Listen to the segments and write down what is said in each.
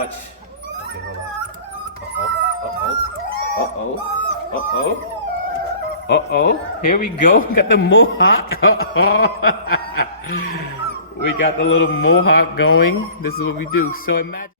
much. Okay, hold on. Uh-oh. Here we go. Got the mohawk. We got the little mohawk going. This is what we do. So imagine.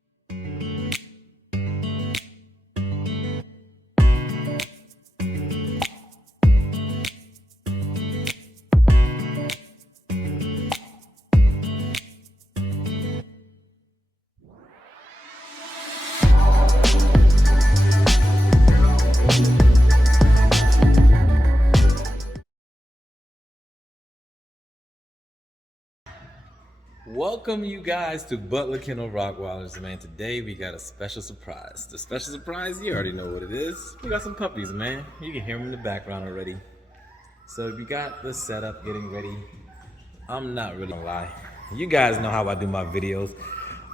Welcome you guys to Butler Kennel Rockwilders, man. Today we got a special surprise. The special surprise, you already know what it is. We got some puppies, man. You can hear them in the background already. So we got the setup getting ready. I'm not really gonna lie. You guys know how I do my videos.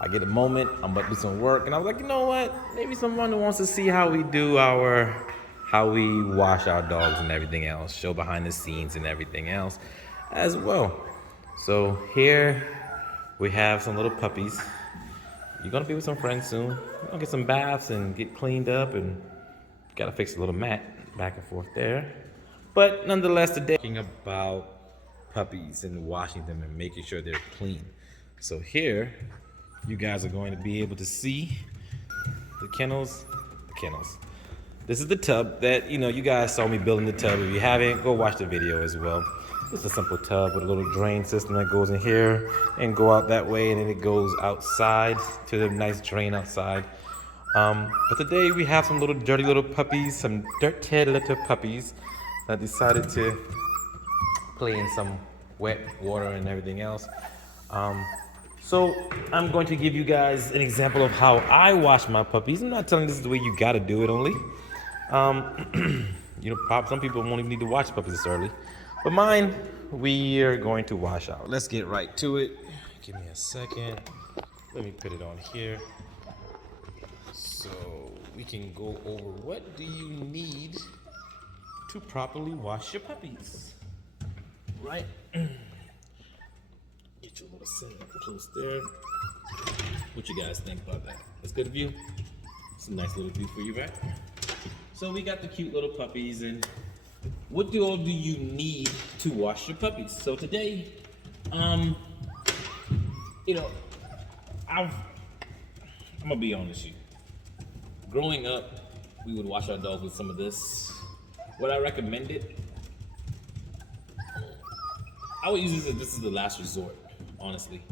I get a moment, I'm about to do some work, and I was like, you know what? Maybe someone who wants to see how we do how we wash our dogs and everything else, show behind the scenes and everything else as well. So here we have some little puppies. You're gonna be with some friends soon. You're gonna get some baths and get cleaned up, and gotta fix a little mat back and forth there. But nonetheless, today talking about puppies and washing them and making sure they're clean. So here, you guys are going to be able to see the kennels. This is the tub that, you guys saw me building the tub. If you haven't, go watch the video as well. It's a simple tub with a little drain system that goes in here and go out that way, and then it goes outside to the nice drain outside. But today we have some little dirty little puppies, some dirty little puppies that decided to play in some wet water and everything else. So I'm going to give you guys an example of how I wash my puppies. I'm not telling this is the way you gotta do it only. Some people won't even need to watch puppies this early. But mine, we are going to wash out. Let's get right to it. Give me a second. Let me put it on here. So we can go over what do you need to properly wash your puppies. Right? Get your little setup close there. What you guys think about that? That's good view? It's a nice little view for you, right? So we got the cute little puppies, and what all do you need to wash your puppies? So today, I'm gonna be honest with you. Growing up, we would wash our dogs with some of this. Would I recommend it? I would use this as this is the last resort, honestly.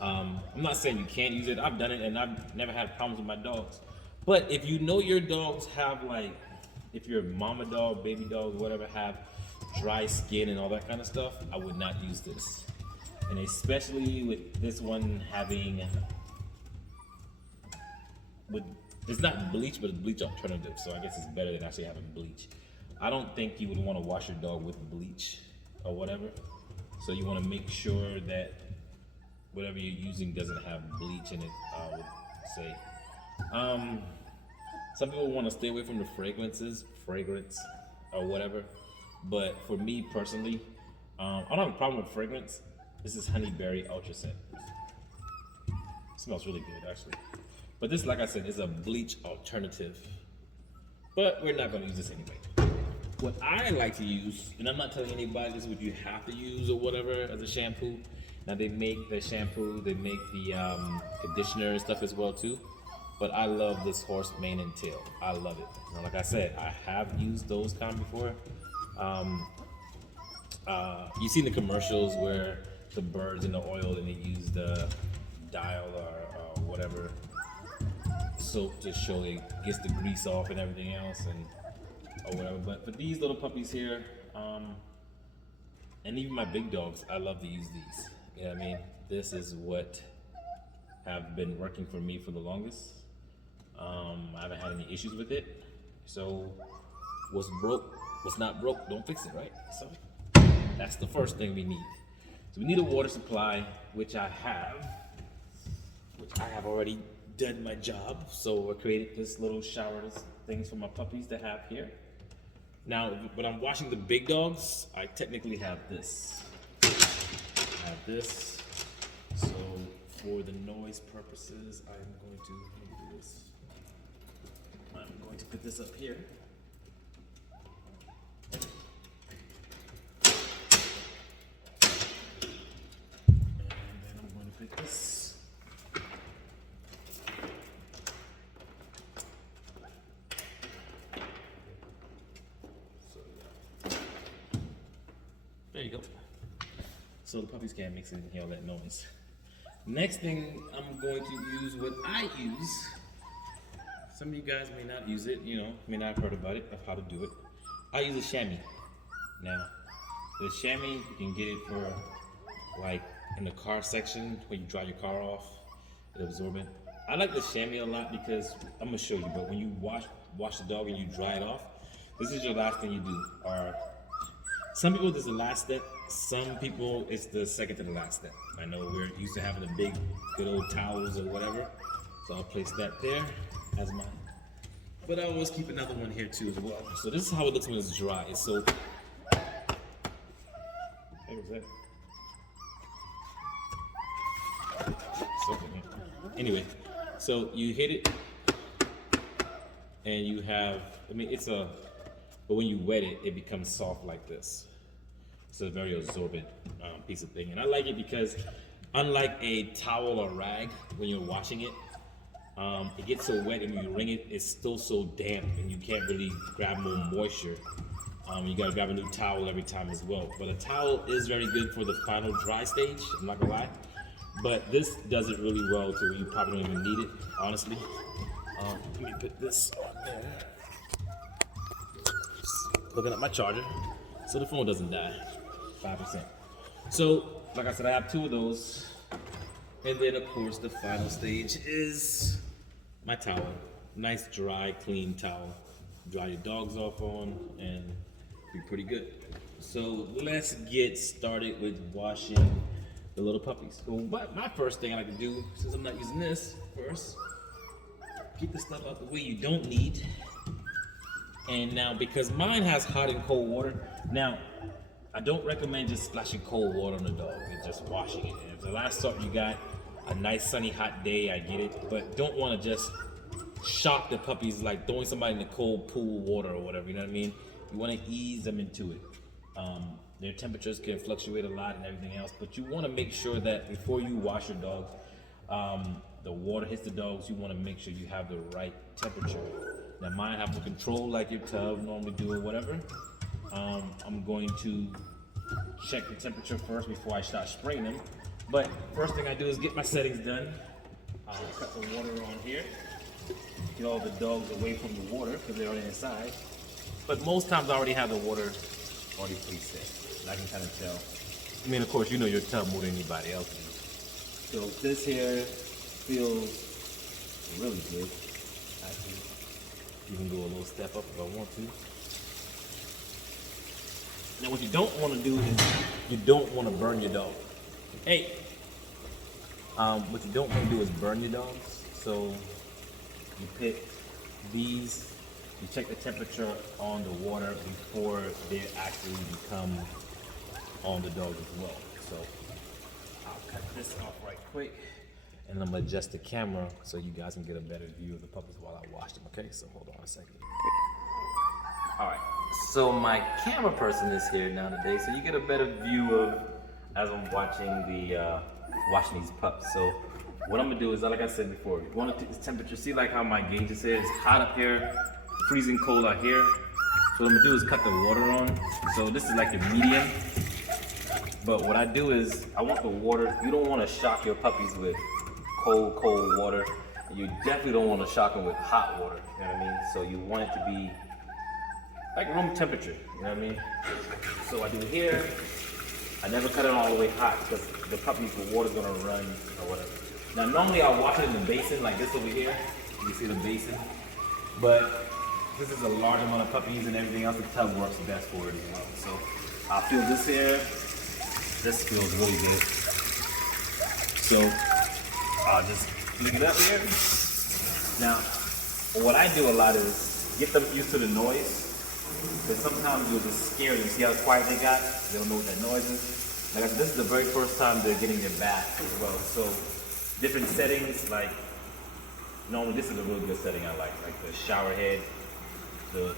I'm not saying you can't use it. I've done it, and I've never had problems with my dogs. But if you know your dogs have if your mama dog, baby dog, whatever, have dry skin and all that kind of stuff, I would not use this. And especially with this one having, it's not bleach, but it's bleach alternative. So I guess it's better than actually having bleach. I don't think you would want to wash your dog with bleach or whatever. So you want to make sure that whatever you're using doesn't have bleach in it, I would say. Some people want to stay away from the fragrance or whatever, but for me personally, I don't have a problem with fragrance. This is Honeyberry Ultra Scent. It smells really good, actually. But this, like I said, is a bleach alternative. But we're not going to use this anyway. What I like to use, and I'm not telling anybody this is what you have to use or whatever as a shampoo. Now they make the shampoo, they make the conditioner and stuff as well too. But I love this horse mane and tail. I love it. Now, like I said, I have used those kind before. You've seen the commercials where the birds in the oil and they use the dial or whatever soap to show it gets the grease off and everything else or whatever. But for these little puppies here, and even my big dogs, I love to use these. You know what I mean? This is what have been working for me for the longest. I haven't had any issues with it. So what's not broke, don't fix it, right? So that's the first thing we need. So we need a water supply, which I have already done my job. So I created this little shower things for my puppies to have here. Now, when I'm washing the big dogs, I technically have this. So for the noise purposes, I'm going to do this. I'm going to put this up here. And then I'm going to put this. So, yeah. There you go. So the puppies can't mix it and hear all that noise. Next thing, I'm going to use what I use. Some of you guys may not use it, may not have heard about it, of how to do it. I use a chamois. Now, the chamois, you can get it for like in the car section when you dry your car off, it's absorbent. I like the chamois a lot because, I'm gonna show you, but when you wash the dog and you dry it off, this is your last thing you do. Or some people, this is the last step. Some people, it's the second to the last step. I know we're used to having the big, good old towels or whatever. So I'll place that there as mine. But I always keep another one here too as well. So this is how it looks when it's dry. It's so, hey, what's that? Anyway, so you hit it and you have, but when you wet it, it becomes soft like this. It's a very absorbent piece of thing. And I like it because unlike a towel or rag, when you're washing it, it gets so wet and when you wring it, it's still so damp and you can't really grab more moisture. You gotta grab a new towel every time as well. But a towel is very good for the final dry stage, I'm not gonna lie. But this does it really well to where you probably don't even need it, honestly. Let me put this on there. Looking at my charger, so the phone doesn't die. 5%. So, like I said, I have two of those. And then, of course, the final stage is my towel. Nice, dry, clean towel. Dry your dogs off on and be pretty good. So, let's get started with washing the little puppies. So, my first thing I like to do, since I'm not using this first, get the stuff out the way you don't need. And now, because mine has hot and cold water, now, I don't recommend just splashing cold water on the dog and just washing it. And if the last thought you got a nice sunny hot day, I get it, but don't want to just shock the puppies like throwing somebody in the cold pool water or whatever, you know what I mean? You want to ease them into it. Their temperatures can fluctuate a lot and everything else, but you want to make sure that before you wash your dog, the water hits the dogs, you want to make sure you have the right temperature. Now mine have to control like your tub normally do or whatever. I'm going to check the temperature first before I start spraying them. But first thing I do is get my settings done. Cut the water on here. Get all the dogs away from the water because they're already inside. But most times I already have the water already preset. I can kind of tell. I mean, of course, you know your tub more than anybody else does. So this here feels really good. Actually, even go a little step up if I want to. Now what you don't want to do is you don't want to burn your dog. Hey! What you don't want to do is burn your dogs. So you pick these, you check the temperature on the water before they actually become on the dog as well. So I'll cut this off right quick and I'm gonna adjust the camera so you guys can get a better view of the puppies while I wash them, okay? So hold on a second. Alright, so my camera person is here now today, so you get a better view of as I'm watching watching these pups. So what I'm gonna do is, like I said before, you wanna take the temperature, see like how my gauge is here, it's hot up here, freezing cold out here. So what I'm gonna do is cut the water on. So this is like the medium. But what I do is, I want the water, you don't wanna shock your puppies with cold water. You definitely don't wanna shock them with hot water, you know what I mean? So you want it to be like room temperature, you know what I mean? So I do here, I never cut it all the way hot because the puppies, the water's gonna run or whatever. Now normally I'll wash it in the basin like this over here. You see the basin? But this is a large amount of puppies and everything else, the tub works best for it as well. So I'll feel this here. This feels really good. So I'll just flick it up here. Now, what I do a lot is get them used to the noise. Because sometimes you'll just scare them. See how quiet they got? They don't know what that noise is. Like I said, this is the very first time they're getting their bath as well. So different settings. Like normally this is a real good setting I like the shower head, the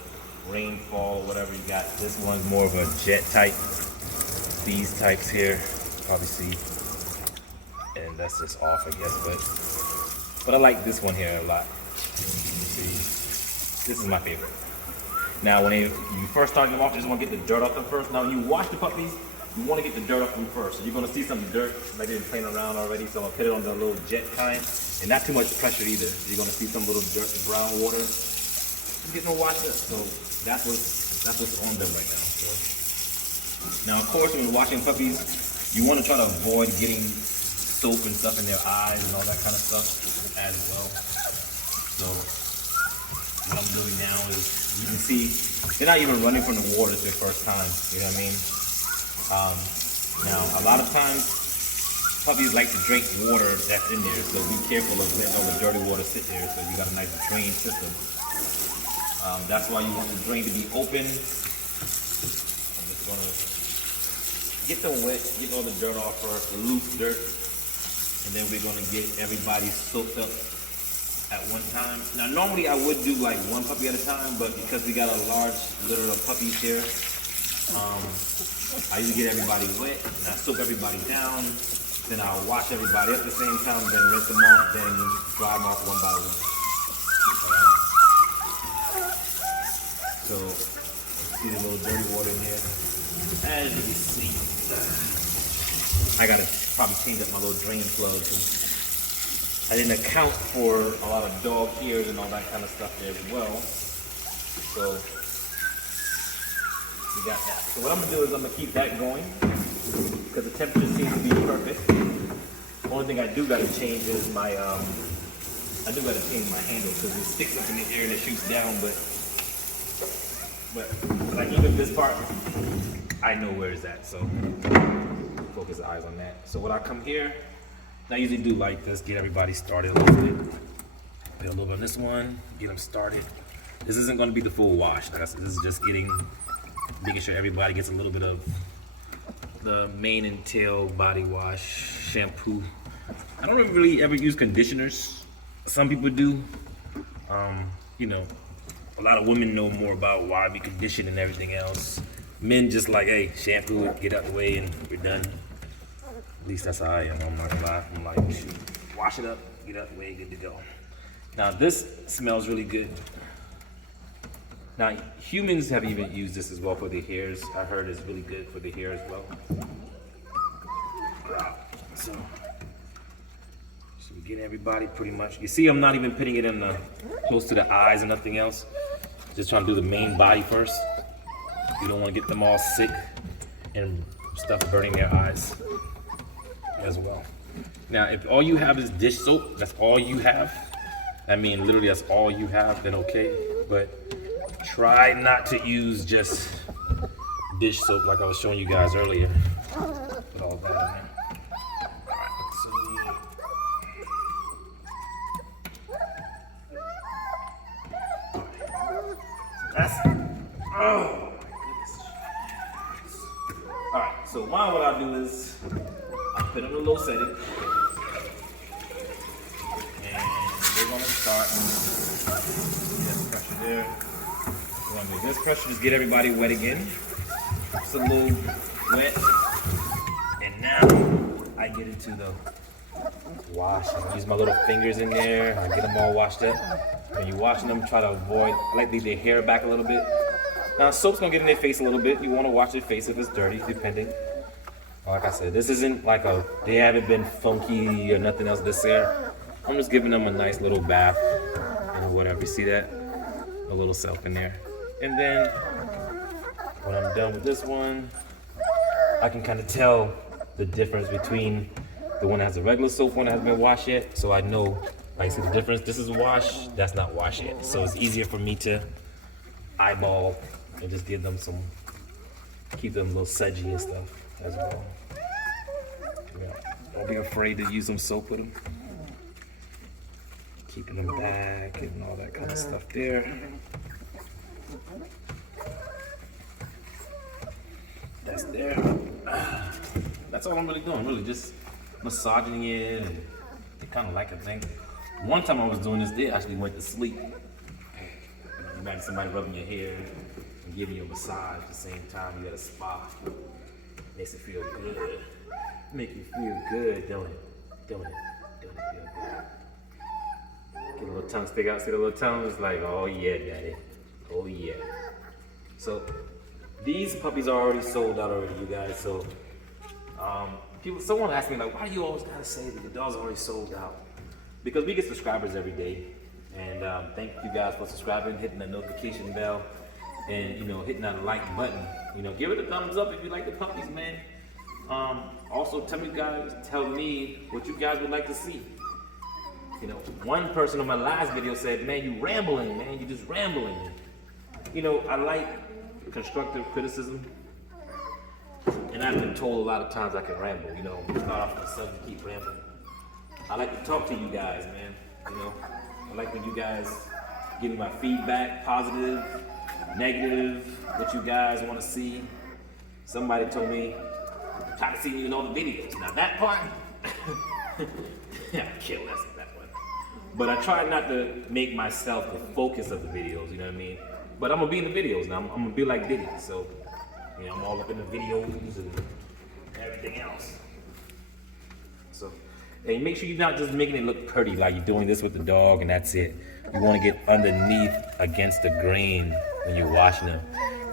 rainfall, whatever you got. This one's more of a jet type. These types here, obviously, and that's just off, I guess. But I like this one here a lot. See, this is my favorite. Now, when you first start them off, you just want to get the dirt off them first. Now, when you wash the puppies, you want to get the dirt off them first. So you're going to see some dirt, like they've been playing around already. So I'm going to put it on the little jet kind, and not too much pressure either. You're going to see some little dirt, brown water. Just get them washed up. So that's what's on them right now. So now, of course, when you're washing puppies, you want to try to avoid getting soap and stuff in their eyes and all that kind of stuff as well. So what I'm doing now is, you can see they're not even running from the water. It's their first time. You know what I mean? Now, a lot of times puppies like to drink water that's in there, so be careful of letting all the dirty water sit there. So you got a nice drain system. That's why you want the drain to be open. I'm just gonna get them wet, get all the dirt off first, the loose dirt, and then we're gonna get everybody soaked up at one time. Now normally I would do like one puppy at a time, but because we got a large litter of puppies here, I usually get everybody wet and I soak everybody down, then I'll wash everybody at the same time, then rinse them off, then dry them off one by one. So see the little dirty water in here. As you can see, I gotta probably change up my little drain plug. I didn't account for a lot of dog ears and all that kind of stuff there as well. So we got that. So what I'm gonna do is I'm gonna keep that going because the temperature seems to be perfect. The only thing I do gotta change is my handle because it sticks up in the air and it shoots down. But like even this part, I know where it's at. So focus the eyes on that. So when I come here. I usually do like this, get everybody started a little bit. Put a little bit on this one, get them started. This isn't going to be the full wash. Like I said, this is just making sure everybody gets a little bit of the mane and tail body wash, shampoo. I don't really ever use conditioners. Some people do. You know, a lot of women know more about why we condition and everything else. Men just like, hey, shampoo it, get out the way, and we're done. At least that's how I am. I'm not gonna lie. I'm like, shoot, wash it up, get out the way, good to go. Now this smells really good. Now humans have even used this as well for their hairs. I heard it's really good for the hair as well. So we get everybody pretty much. You see, I'm not even putting it in close to the eyes and nothing else. Just trying to do the main body first. You don't want to get them all sick and stuff burning their eyes as well. Now, if all you have is dish soap, that's all you have. I mean, literally, that's all you have. Then okay, but try not to use just dish soap like I was showing you guys earlier. Put all that in there. So now what I do is I put in a low setting, and we're gonna start. Yes, pressure there. We're gonna do this pressure, just get everybody wet again. It's a little wet, and now I get into the wash. I use my little fingers in there. I get them all washed up. When you're washing them, try to avoid. I like to leave their hair back a little bit. Now, soap's gonna get in their face a little bit. You wanna wash their face if it's dirty, depending. Like I said, this isn't like they haven't been funky or nothing else this year. I'm just giving them a nice little bath and whatever. You see that? A little self in there. And then, when I'm done with this one, I can kind of tell the difference between the one that has a regular soap, one that hasn't been washed yet. So I know, like, see the difference? This is washed, that's not washed yet. So it's easier for me to eyeball and just give them some, keep them a little sedgy and stuff as well. Yeah. Don't be afraid to use some soap with them. Keeping them back and all that kind of stuff there. That's there. That's all I'm really doing, really just massaging it and kind of like it, thing. One time I was doing this, they actually went to sleep. Imagine somebody rubbing your hair and giving you a massage at the same time. You at a spa. Makes it feel good. Make you feel good, don't it? Don't it? Don't it feel good? Get a little tongue stick out. See the little tongue? It's like, oh yeah, daddy. Oh yeah. So these puppies are already sold out already, you guys. So someone asked me like, why do you always gotta say that the dog's already sold out? Because we get subscribers every day, and thank you guys for subscribing, hitting the notification bell, and hitting that like button. Give it a thumbs up if you like the puppies, man. Also, tell me what you guys would like to see. One person on my last video said, man, you rambling, man, you just rambling. I like constructive criticism, and I've been told a lot of times I can ramble. Start off with something to keep rambling. I like to talk to you guys, man. I like when you guys give me my feedback, positive, negative, what you guys want to see. Somebody told me, I'm tired of seeing you in all the videos. Now that part, I kill that one. But I try not to make myself the focus of the videos, you know what I mean? But I'm gonna be in the videos now. I'm gonna be like Diddy, so I'm all up in the videos and everything else. So, hey, make sure you're not just making it look pretty, like you're doing this with the dog and that's it. You want to get underneath against the grain when you're washing them.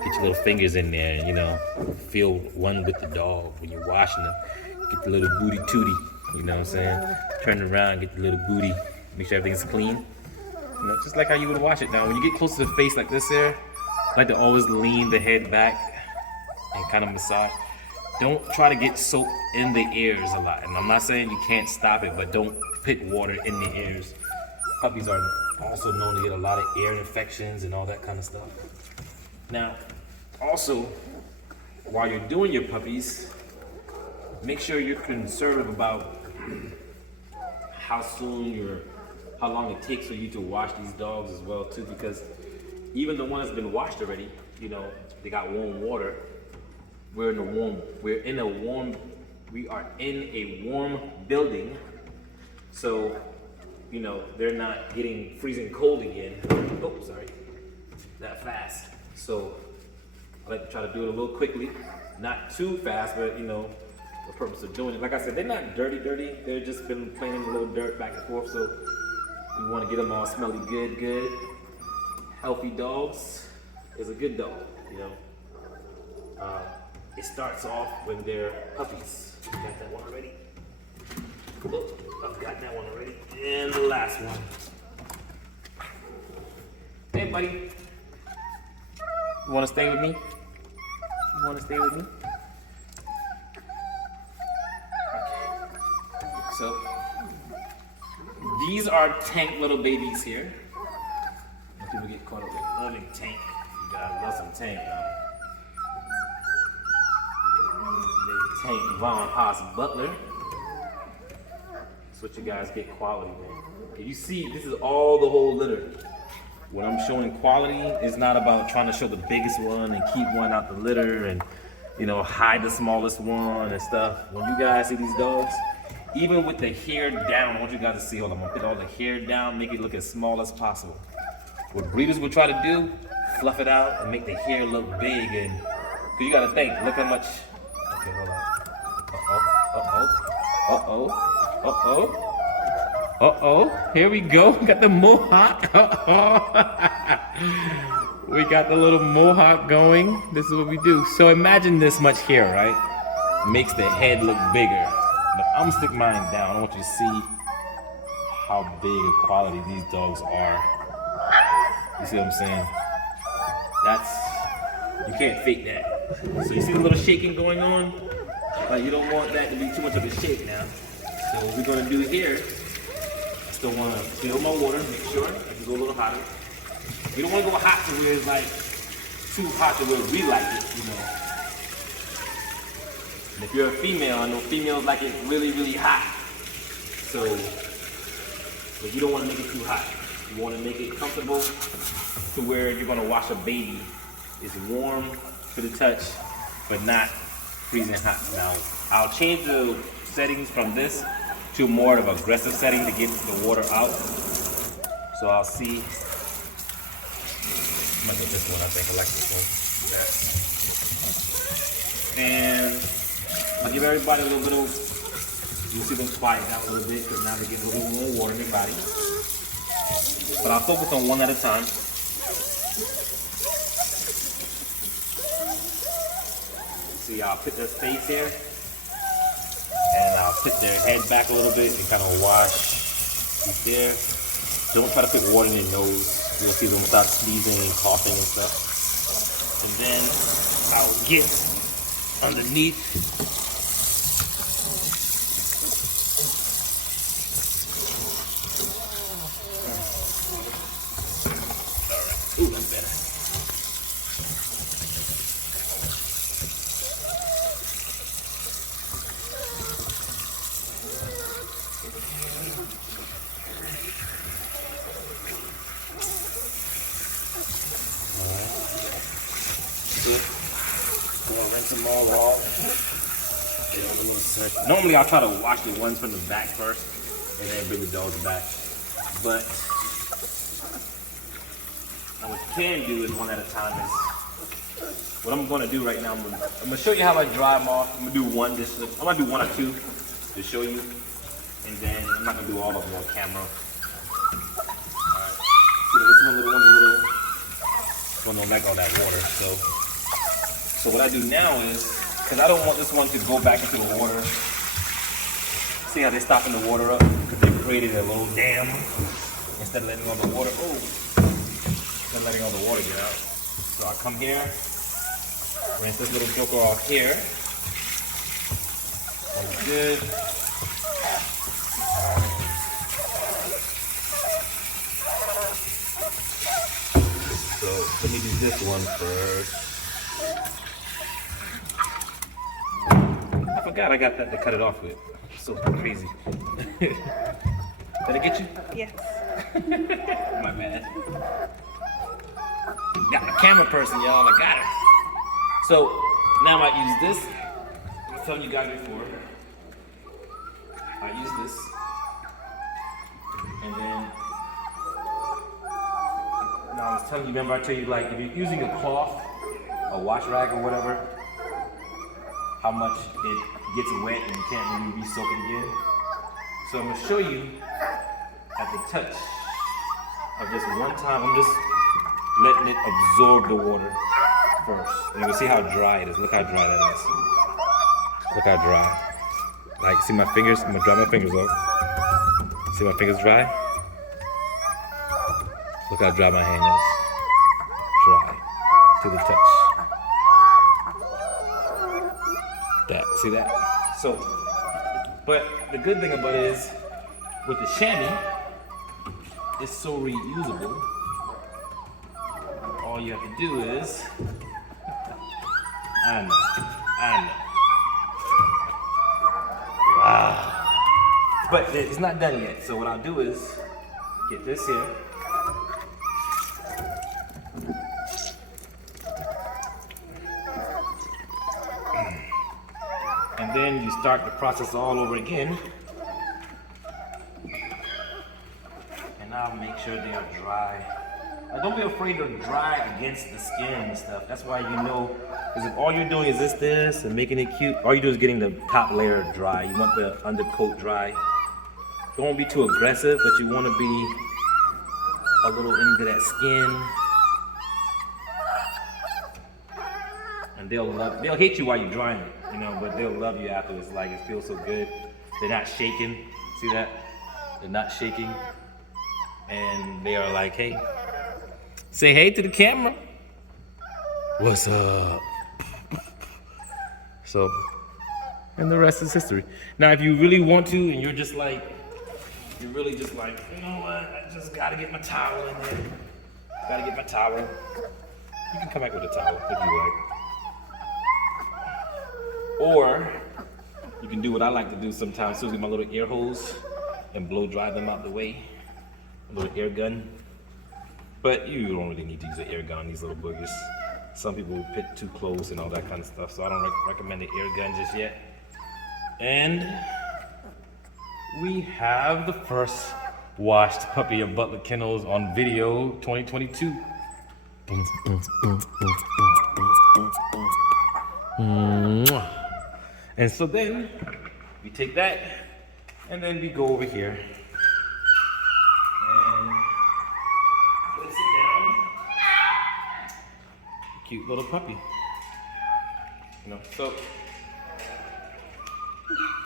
Get your little fingers in there, feel one with the dog when you're washing them. Get the little booty tooty, you know what I'm saying? Turn around, get the little booty, make sure everything's clean. Just like how you would wash it. Now, when you get close to the face like this here, I like to always lean the head back and kind of massage. Don't try to get soap in the ears a lot. And I'm not saying you can't stop it, but don't put water in the ears. Puppies are also known to get a lot of ear infections and all that kind of stuff. Now, also, while you're doing your puppies, make sure you're conservative about how long it takes for you to wash these dogs as well too, because even the ones that's been washed already, they got warm water. We are in a warm building, so they're not getting freezing cold again. Oh, sorry, that fast. So I like to try to do it a little quickly, not too fast, but the purpose of doing it. Like I said, they're not dirty. They're just been playing in a little dirt back and forth. So we want to get them all smelly good. Healthy dogs is a good dog. It starts off when they're puppies. Got that one already? Oh, I've got that one already. And the last one. Hey, buddy. You want to stay with me? Okay. So, these are tank little babies here. When people get caught up with loving tank, you gotta love some tank, y'all. Tank Von Haas Butler. That's what you guys get, quality, man. If you see, this is all the whole litter. When I'm showing quality, it's not about trying to show the biggest one and keep one out the litter and hide the smallest one and stuff. When you guys see these dogs, even with the hair down, I want you guys to see, hold on, I'm gonna put all the hair down, make it look as small as possible. What breeders will try to do, fluff it out and make the hair look big, and cause you gotta think, look how much, okay, hold on. Here we go. Got the mohawk. We got the little mohawk going. This is what we do. So imagine this much hair, right? Makes the head look bigger. But I'm gonna stick mine down. I want you to see how big a quality these dogs are. You see what I'm saying? You can't fake that. So you see the little shaking going on? You don't want that to be too much of a shake now. So what we're gonna do here, I still wanna fill my water, make sure I can go a little hotter. We don't wanna go hot to where it's like too hot to where we like it, And if you're a female, I know females like it really, really hot. So, but you don't wanna make it too hot. You wanna make it comfortable to where you're gonna wash a baby. It's warm to the touch, but not freezing hot. Now, I'll change the settings from this to a more of an aggressive setting to get the water out. So I'll see. I'm gonna get this one, I think I like this one best. And I'll give everybody a little bit of, you'll see them quiet down a little bit because now they're getting a little more water in their body. But I'll focus on one at a time. See, I'll put their face here, and I'll tip their head back a little bit and kind of wash right there. Don't try to put water in their nose. You'll see them start sneezing and coughing and stuff. And then I'll get underneath. Alright, ooh, that's better. We'll rinse them all off. Normally I'll try to wash the ones from the back first and then bring the dogs back. But what you can do is one at a time is what I'm gonna do right now. I'm gonna show you how I dry them off. I'm gonna do one or two to show you. And then I'm not gonna do all of them on camera. Alright. See this one's a little don't like all that water. So what I do now is, because I don't want this one to go back into the water. See how they're stopping the water up? Because they created a little dam instead of letting all the water, instead of letting all the water get out. So I come here, rinse this little joker off here. That's good. So let me do this one first. I forgot I got that to cut it off with. So crazy. Did I get you? Yes. My bad. Got my camera person, y'all. I got her. So now I use this. I was telling you guys before. I use this. And then I was telling you, remember I told you, like, if you're using a cloth, a wash rag or whatever, how much it gets wet and you can't really re-soak it again. So I'm gonna show you at the touch of just one time. I'm just letting it absorb the water first. And you can see how dry it is. Look how dry that is. Look how dry. Like, see my fingers? I'm gonna dry my fingers off. See my fingers dry? Look how dry my hand is. Dry to the touch. That, see that? So, but the good thing about it is, with the chamois, it's so reusable. All you have to do is, I know. Wow. But it's not done yet. So what I'll do is, get this here. And then you start the process all over again. And I'll make sure they are dry. Don't be afraid to dry against the skin and stuff. That's why you know, because if all you're doing is this and making it cute, all you do is getting the top layer dry. You want the undercoat dry. Don't want to be too aggressive, but you want to be a little into that skin. And they'll hate you while you're drying it, you know, but they'll love you afterwards. Like, it feels so good. They're not shaking. See that? They're not shaking. And they are like, hey, say hey to the camera. What's up? So, and the rest is history. Now, if you really want to, and you're really just like, you know what, I just gotta get my towel in there. Gotta get my towel. You can come back with a towel if you like. Or you can do what I like to do sometimes, using my little air hose and blow dry them out the way. A little air gun. But you don't really need to use an air gun on these little boogers. Some people put too close and all that kind of stuff, so I don't recommend the air gun just yet. And we have the first washed puppy of Butler Kennels on video 2022. And so then we take that and then we go over here and place it down. Cute little puppy. You know, so,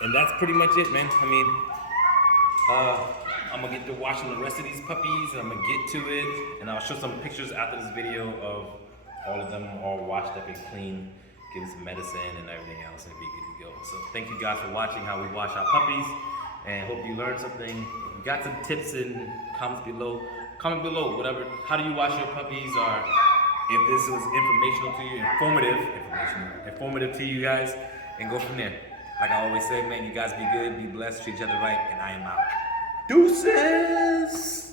and that's pretty much it, man. I mean, I'm gonna get to watching the rest of these puppies, and I'm gonna get to it, and I'll show some pictures after this video of all of them all washed up and clean, give them some medicine and everything else, and be good to go. So thank you guys for watching how we wash our puppies, and hope you learned something. If you got some tips in comments below, comment below, whatever, how do you wash your puppies, or if this was informational to you, informative to you guys, and go from there. Like I always say, man, you guys be good, be blessed, treat each other right, and I am out. Deuces!